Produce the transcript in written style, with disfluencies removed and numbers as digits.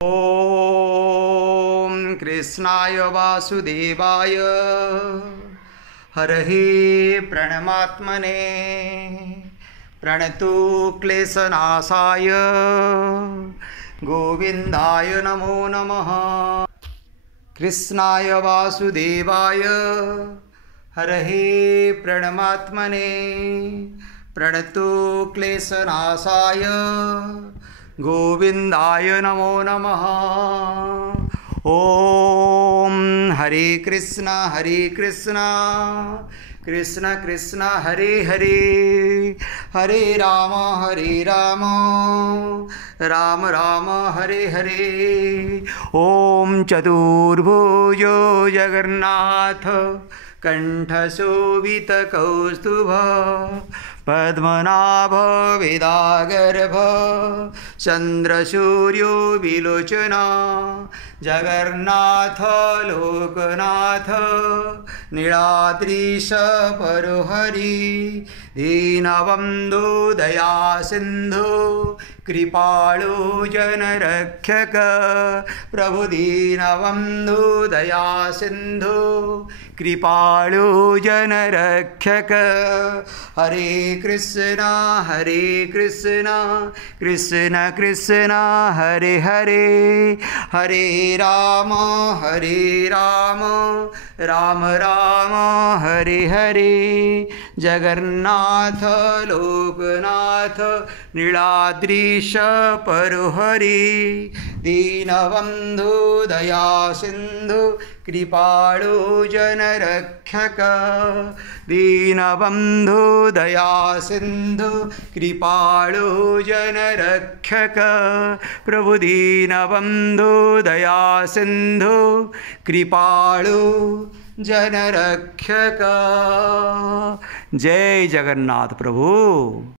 ओम कृष्णाय वासुदेवाय हरहि प्रणमात्मने प्रणतु क्लेशनाशाय गोविंदाय नमो नमः। कृष्णाय वासुदेवाय हरहि प्रणमात्मने प्रणतु क्लेशनाशाय गोविंदाय नमो नमः। ओम हरे कृष्ण कृष्ण कृष्ण हरे हरे, हरे राम राम राम हरे हरे। ओम चतुर्भुजो जगन्नाथ कंठशोभित कौस्तुभ पद्मनाभ वेदागर्भ चंद्रसूर्यो विलोचना जगन्नाथ लोकनाथ नीलाद्रीश परोहरि दीनबन्धु दया सिंधु कृपाळु जनरक्षक प्रभु दीनबन्धु दया सिंधु कृपाळु जनरक्षक। हरे कृष्ण कृष्ण कृष्ण हरे हरे, हरे राम राम राम हरे हरे। जगन्नाथ लोकनाथ नीलाद्रीश परोहरि दीनबन्धु दया सिंधु कृपाळु जनरक्षक दीनबन्धु दया सिंधु कृपाळु जनरक्षक प्रभु दीनबन्धु दया सिंधु कृपाळु जनरक्षक। जय जगन्नाथ प्रभु।